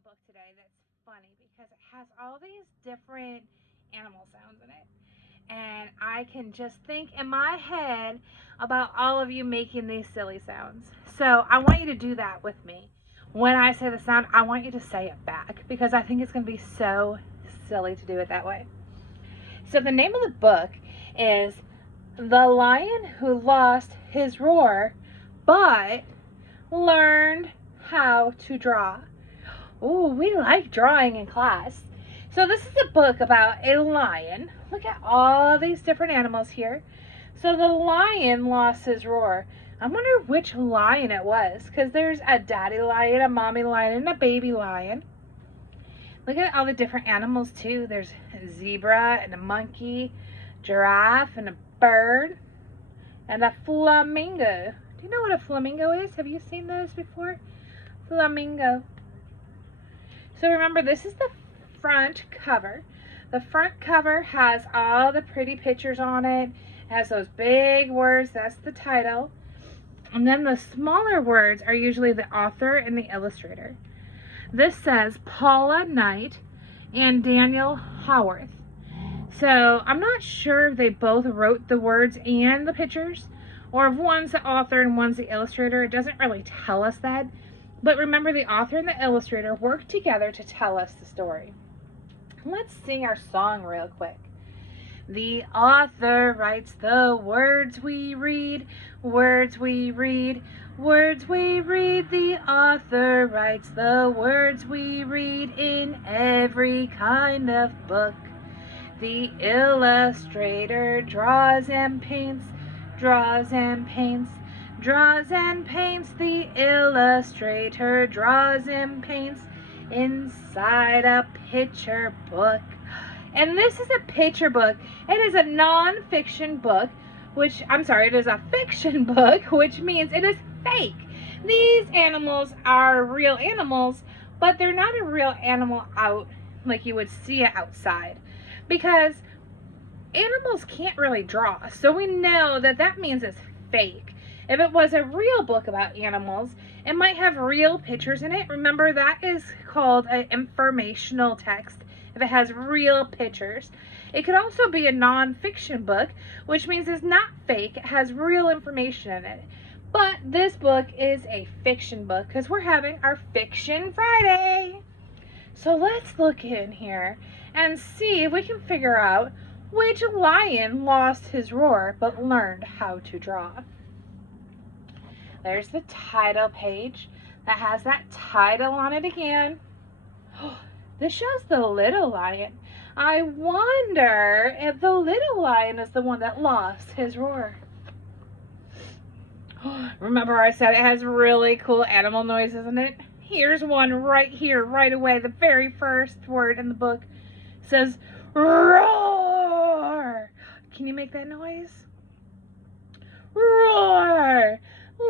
a book today that's funny because it has all these different animal sounds in it. And I can just think in my head about all of you making these silly sounds. So I want you to do that with me. When I say the sound, I want you to say it back because I think it's going to be so silly to do it that way. So the name of the book is The Lion Who Lost His Roar but Learned How to Draw. Ooh, we like drawing in class. So this is a book about a lion. Look at all these different animals here. So the lion lost his roar. I wonder which lion it was, because there's a daddy lion, a mommy lion, and a baby lion. Look at all the different animals too. There's a zebra and a monkey, giraffe and a bird, and a flamingo. Do you know what a flamingo is? Have you seen those before? Flamingo. So remember, this is the front cover. The front cover has all the pretty pictures on it. It has those big words. That's the title. And then the smaller words are usually the author and the illustrator. This says Paula Knight and Daniel Haworth. So I'm not sure if they both wrote the words and the pictures, or if one's the author and one's the illustrator. It doesn't really tell us that. But remember, the author and the illustrator work together to tell us the story. Let's sing our song real quick. The author writes the words we read, words we read, words we read. The author writes the words we read in every kind of book. The illustrator draws and paints, draws and paints, draws and paints. The illustrator draws and paints inside a picture book. And this is a picture book. It is a non-fiction book, it is a fiction book, which means it is fake. These animals are real animals, but they're not a real animal out like you would see it outside, because animals can't really draw. So we know that that means it's fake. If it was a real book about animals, it might have real pictures in it. Remember, that is called an informational text if it has real pictures. It could also be a non-fiction book, which means it's not fake. It has real information in it. But this book is a fiction book because we're having our Fiction Friday. So let's look in here and see if we can figure out which lion lost his roar but learned how to draw. There's the title page that has that title on it again. This shows the little lion. I wonder if the little lion is the one that lost his roar. Remember I said it has really cool animal noises in it? Here's one right here, right away. The very first word in the book says roar. Can you make that noise? Roar.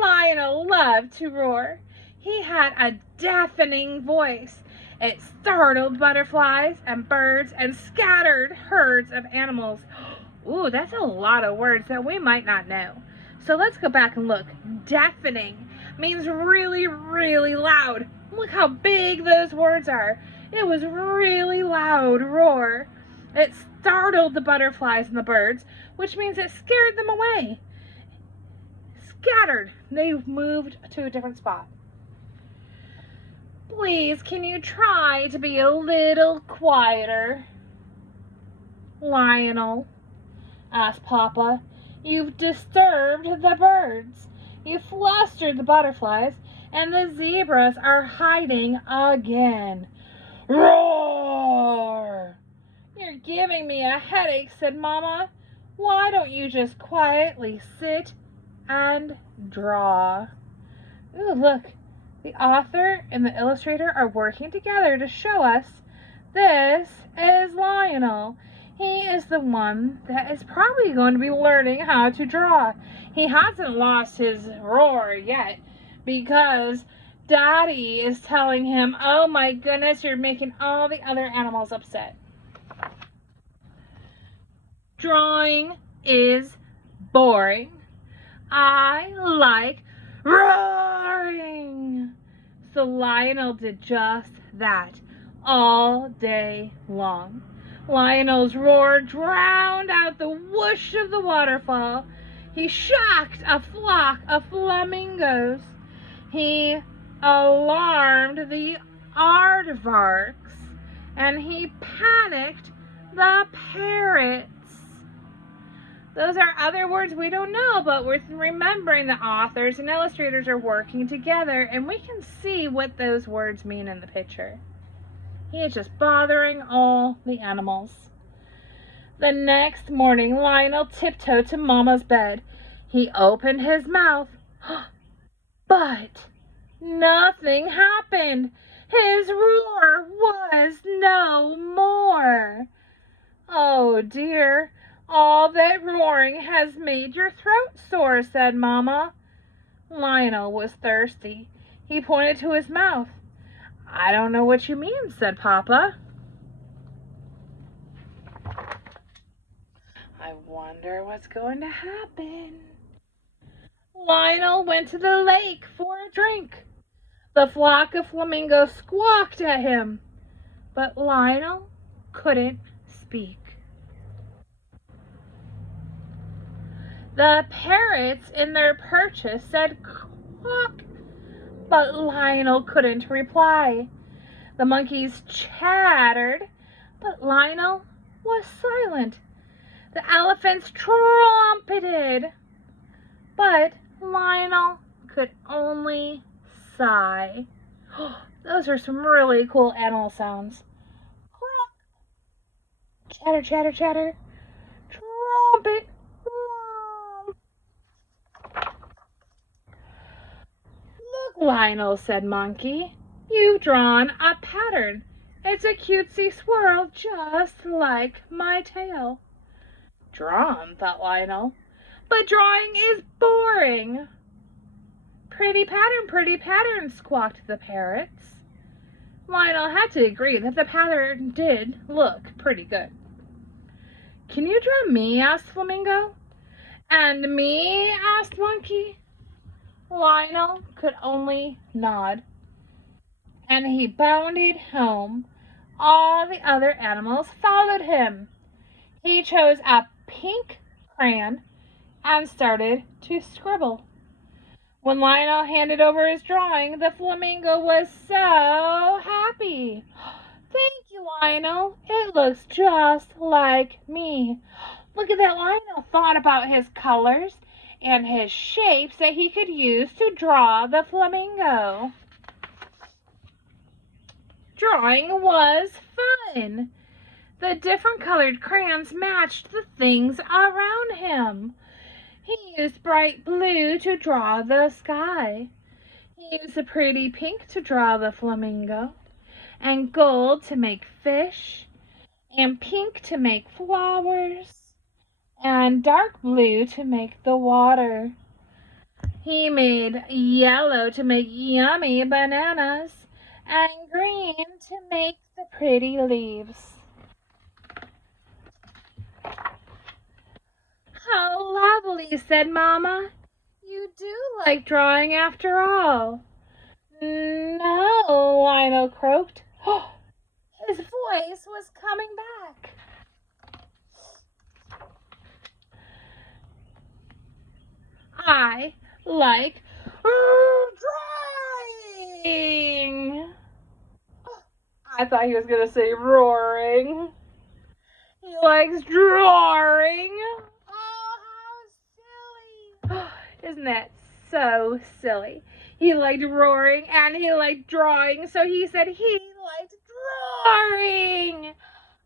Lionel loved to roar. He had a deafening voice. It startled butterflies and birds and scattered herds of animals. Ooh, that's a lot of words that we might not know. So let's go back and look. Deafening means really, really loud. Look how big those words are. It was really loud roar. It startled the butterflies and the birds, which means it scared them away. Scattered. They moved to a different spot. Please, can you try to be a little quieter? Lionel asked Papa. You've disturbed the birds. You flustered the butterflies, and the zebras are hiding again. Roar! You're giving me a headache, said Mama. Why don't you just quietly sit and draw? Ooh, look. The author and the illustrator are working together to show us this is Lionel. He is the one that is probably going to be learning how to draw. He hasn't lost his roar yet because Daddy is telling him, oh my goodness, you're making all the other animals upset. Drawing is boring. I like roaring. So Lionel did just that all day long. Lionel's roar drowned out the whoosh of the waterfall. He shocked a flock of flamingos. He alarmed the aardvarks, and he panicked the parrots. Those are other words we don't know, but we're remembering the authors and illustrators are working together, and we can see what those words mean in the picture. He is just bothering all the animals. The next morning, Lionel tiptoed to Mama's bed. He opened his mouth, but nothing happened. His roar was no more. Oh dear, all that roaring has made your throat sore, said Mama. Lionel was thirsty. He pointed to his mouth. I don't know what you mean, said Papa. I wonder what's going to happen. Lionel went to the lake for a drink. The flock of flamingos squawked at him, but Lionel couldn't speak. The parrots in their perches said quack, but Lionel couldn't reply. The monkeys chattered, but Lionel was silent. The elephants trumpeted, but Lionel could only sigh. Those are some really cool animal sounds. Chatter, chatter, chatter. Trumpet. Look, Lionel, said Monkey. You've drawn a pattern. It's a cutesy swirl just like my tail. Drawn, thought Lionel. But drawing is boring. Pretty pattern, squawked the parrots. Lionel had to agree that the pattern did look pretty good. Can you draw me? Asked Flamingo. And me? Asked Monkey. Lionel could only nod. And he bounded home. All the other animals followed him. He chose a pink crayon and started to scribble. When Lionel handed over his drawing, the flamingo was so happy. Thank you, Lionel. It looks just like me. Look at that. Lionel thought about his colors and his shapes that he could use to draw the flamingo. Drawing was fun. The different colored crayons matched the things around him. He used bright blue to draw the sky. He used a pretty pink to draw the flamingo, and gold to make fish, and pink to make flowers, and dark blue to make the water. He made yellow to make yummy bananas, and green to make the pretty leaves. How lovely, said Mama. You do like drawing after all. No, Lionel croaked. His voice was coming back. I like drawing. I thought he was going to say roaring. He likes drawing. Isn't that so silly? He liked roaring and he liked drawing, so he said he liked drawing.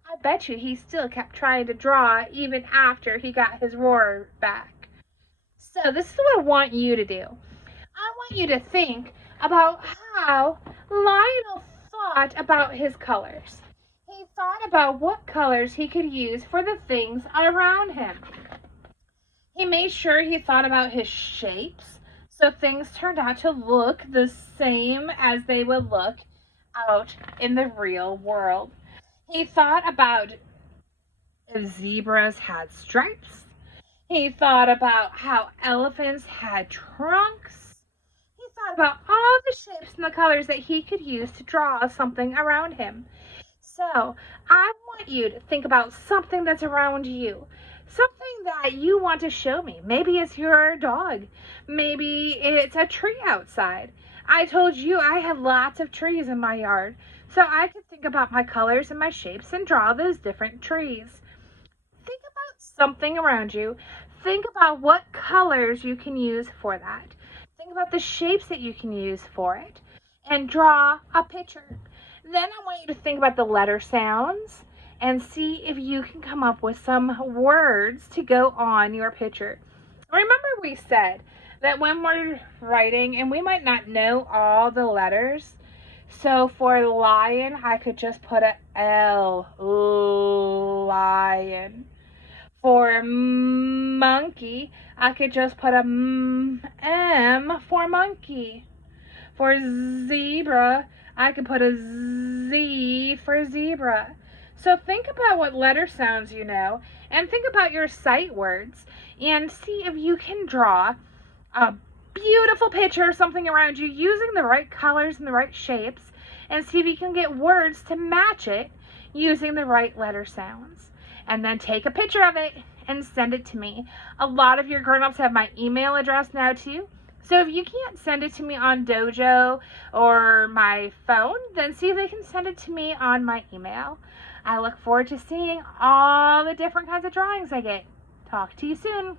I bet you he still kept trying to draw even after he got his roar back. So this is what I want you to do. I want you to think about how Lionel thought about his colors. He thought about what colors he could use for the things around him. He made sure he thought about his shapes, so things turned out to look the same as they would look out in the real world. He thought about if zebras had stripes. He thought about how elephants had trunks. He thought about all the shapes and the colors that he could use to draw something around him. So I want you to think about something that's around you. Something that you want to show me. Maybe it's your dog. Maybe it's a tree outside. I told you I had lots of trees in my yard. So I could think about my colors and my shapes and draw those different trees. Think about something around you. Think about what colors you can use for that. Think about the shapes that you can use for it. And draw a picture. Then I want you to think about the letter sounds and see if you can come up with some words to go on your picture. Remember we said that when we're writing and we might not know all the letters, so for lion I could just put a L, lion. For monkey I could just put a M for monkey. For zebra I could put a Z for zebra. So think about what letter sounds you know, and think about your sight words, and see if you can draw a beautiful picture of something around you using the right colors and the right shapes, and see if you can get words to match it using the right letter sounds. And then take a picture of it and send it to me. A lot of your grown-ups have my email address now too. So if you can't send it to me on Dojo or my phone, then see if they can send it to me on my email. I look forward to seeing all the different kinds of drawings I get. Talk to you soon.